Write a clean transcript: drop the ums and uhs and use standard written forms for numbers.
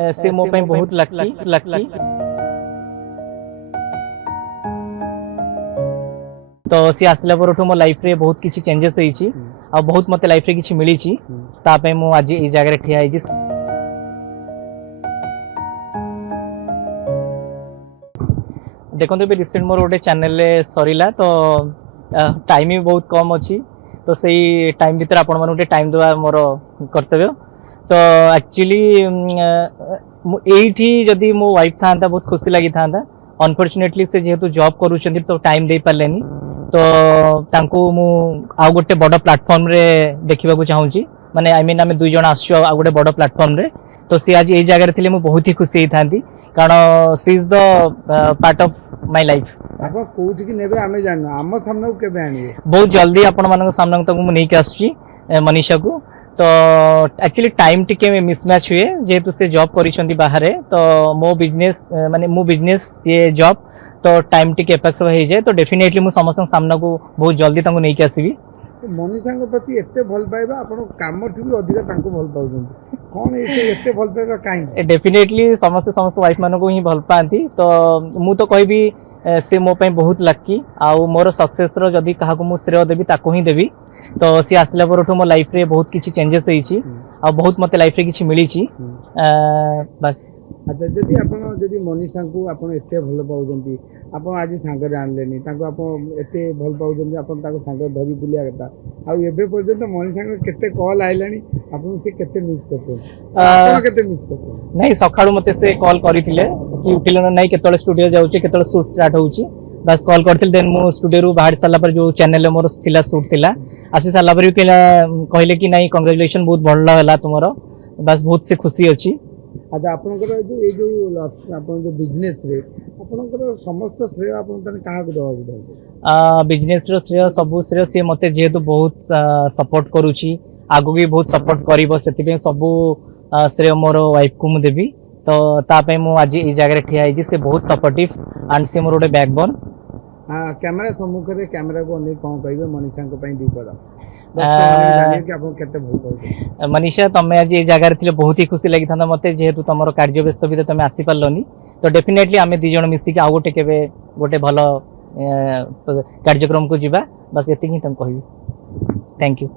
से मो पे बहुत लकी लकी। तो सी आसला पर मो लाइफ रे बहुत किसी चेंजेस होईची आ बहुत मते लाइफ रे किसी मिलीची ता पे मो आज ए जगह रे ठिया आइजी। देखो रिसेंट मोर गोटे चैनल सरीला तो टाइम भी बहुत कम अच्छी तो सही टाइम भीतर आपण मन गोटे टाइम देवा मोर कर्तव्य। तो एक्चुअली एठी जदि मो वाइफ था बहुत खुशी लगी था। अनफॉर्चुनेटली से जेहेतु जॉब करूछंती तो टाइम दे पालेनी तो तांको मु आ गोटे बड़ प्लेटफॉर्म रे देखिबा को चाहूची। माने आई मीन आमे दुई जण आसछु आ गोटे बड़ प्लेटफॉर्म रे तो सी आज ए जगह रे थिले मु बहुत ही खुशी थांती कारण she is the part of my life. आपण कोउठी कि नेबे आमे जान आम सामने को केबे आनिबे बहुत जल्दी आपण मानक सामने तक मु नेकी आसछि मनीषा को। तो एक्चुअली टाइम टिके मिसमैच हुए जेहेतु से जॉब करिसंती बाहर तो मो बिजनेस माने मो बिजनेस ये जॉब तो टाइम टिके एफेक्ट हो जाए तो डेफिनेटली मु समस्त सामना को बहुत जल्दी तांको नेकी आसीबी। मनीषा प्रति एते भल पाइबा आपण काम ठु भी अधिक तांको भल पाउछंती कोन एसे एते भल पाइबा काई डेफिनेटली समस्त वाइफ मानको ही भल पाती तो मु तो कहबी से मो पे बहुत लकी आ मोर सक्सेस रो जदी काहा को मु श्रेय देबी ताको ही देबी। तो सी आसला पर मो लाइफ रे बहुत किसी चेंजेस होईची आ बहुत मते लाइफ रे किसी मिलीची बस। अच्छा जदि आपण जदि मनीषा को आपण एते भल पाउछंती आपण आज सांग रे आनलेनी ताको आपण एते भल पाउछंती आपण ताको सांग धरी बुलिया कथा आ एबे पर्यंत मनीषा को केते कॉल आइलानी आपण से केते मिस करते आपण केते मिस करते नहीं सखाळु मते से कॉल करिथिले कि उठिलन नहीं केतळे स्टूडियो जाउची केतळे शूट स्टार्ट होउची बस कॉल करथिल देन मो स्टूडियो रु बाहर साला पर जो चैनल मोर थिला शूट थिला आसी साला पर कहले कि नहीं कांग्रेचुलेशन बहुत भल होला तुमरो बस बहुत से खुशी अछि। अच्छा आपनकर जो आपन जो बिजनेस रे आपनकर समस्त श्रेय आपन तने कहा को दवा दो बिजनेस रो श्रेय सब श्रेय से मते जेहेतु बहुत सपोर्ट करूची आगु भी बहुत सपोर्ट करिवो सेति पे सब श्रेय मोर वाइफ को मु देबी। तो ता पे मु आज ए जगह रे ठिया आइजी से बहुत सपोर्टिव एंड से मोर गोटे बैकबोन। कैमरा सम्मुख रे कैमरा को नै कोन कहबे मनीषा को पई दी पड़ा मनीषा तमें आज ये जगह थे बहुत ही खुशी लगी था मत जेहेतु तुम कार्य व्यस्त भी तुम आसी पार्लनी तो डेफिनेटली आम दी जन मिसिक आउ गोटे केबे गोटे भल कार्यक्रम को जीवा बस ये तुम कहि। Thank you.